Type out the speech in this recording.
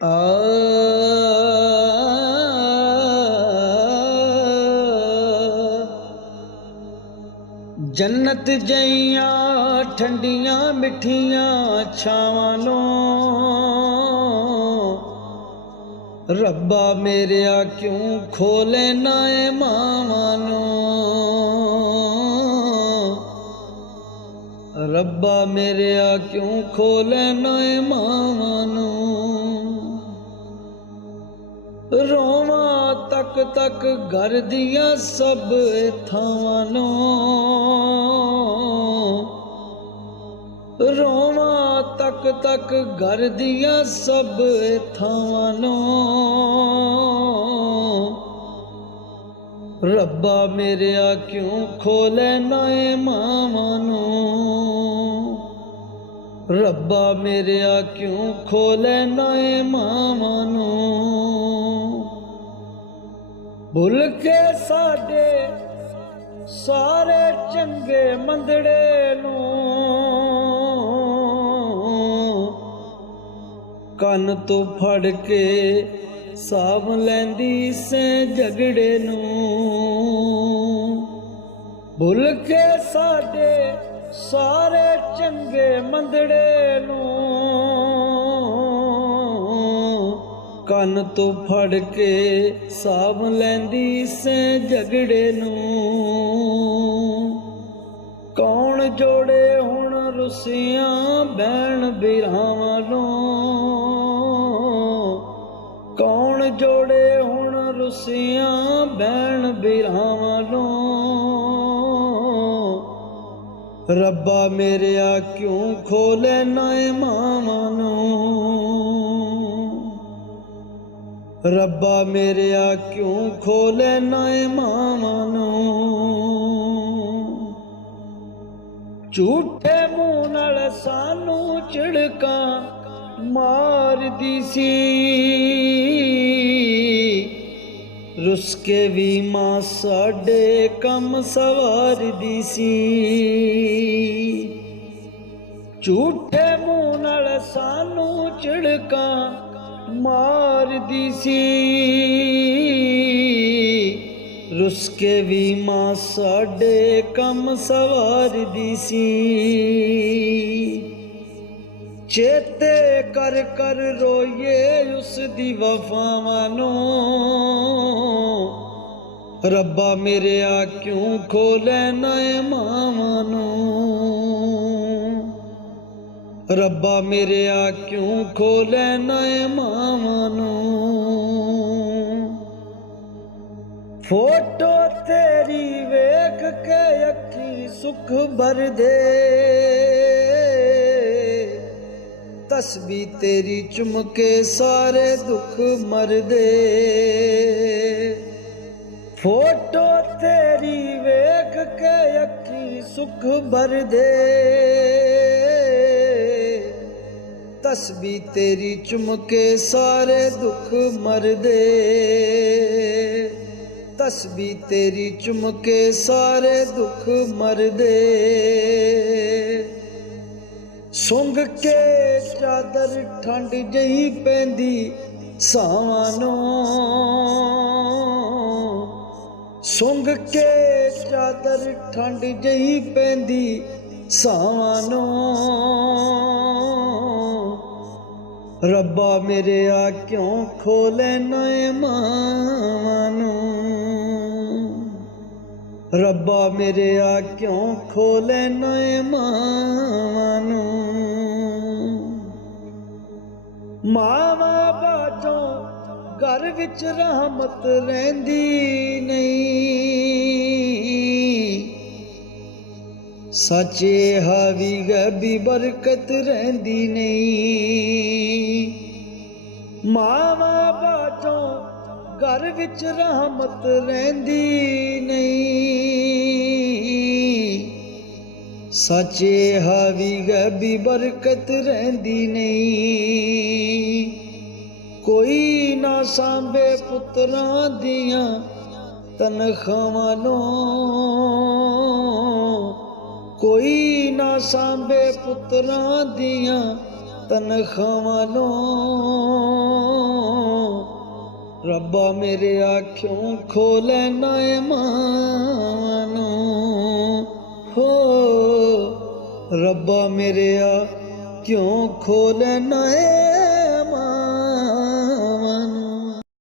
आ जन्नत जइयां ठंडियां मिठियां छावां नो रब्बा मेरेया क्यों खोले ना ए मावां नो रब्बा मेरेया क्यों खोले ना ए मावां नो रोवा तक तक घर दिया सब थावां नो रोवा तक तक घर दिया सब थावां नो रब्बा मेरेया क्यों खोले ना ए मावां नो रब्बा मेरेया क्यों खोले ना ए मावां नो भुल के साडे सारे चंगे मंदड़े नूं कन तो फड़ के साव लैंदी से झगड़े नूं भुल के साडे सारे चंगे मंदड़े नूं कन तो फड़ के साव लैंदी से झगड़े नूं कौन जोड़े हुण रुसियां भैण बिरावां नूं कौन जोड़े हुण रुसियां भैण बिरावां नूं रब्बा मेरेया क्यों खोले ना ए मावां नूं रब्बा मेरेया क्यों खोले ना ए मावां नूं झूठे मूंह नाल सानू झिड़कां मारदी सी रुस के भी मां साडे कम सवारदी सी झूठे मूंह नाल सानू झिड़कां मारदी सी रुस के भी मां साडे कम सवारदी सी चेते कर कर रोइए उस दी वफावां नूं रब्बा मेरेया क्यों खोले ना ए मावां नूं रब्बा मेरेया क्यों खोले ना ए मावां नूं फोटो तेरी वेख के अखी सुख भर दे तस्बीह तेरी चुमके सारे दुख मर दे फोटो तेरी वेख के अखी सुख भर दे तस्बीह तेरी चुमके सारे दुख मर दे तस्बीह तेरी चुमके सारे दुख मर दे सुंघ के चादर ठंड जही पैंदी सावां नूं सुंघ के चादर ठंड जही पैंदी सावां नूं रब्बा मेरेया क्यों खोले ना ए मावां नूं रब्बा मेरेया क्यों खोले ना ए मावां नूं मावां बाजों घर विच रहमत रहिंदी नहीं सचे हावी गैबी बरकत रहिंदी नहीं मावां बाजों घर विच रहमत रहिंदी नहीं सचे हावी गैबी बरकत रहिंदी नहीं कोई ना सांभे पुत्रां दियां तनखावां नूं कोई ना सांभे पुत्रां दियां तनखावां नूं ਰੱਬਾ ਮੇਰੇ ਆਖਿਓਂ ਖੋਲੈ ਨਾਏ ਮਾਨੋ ਹੋ ਰੱਬਾ ਮੇਰੇ ਆ ਕਿਉਂ ਖੋਲੈ ਨਾਏ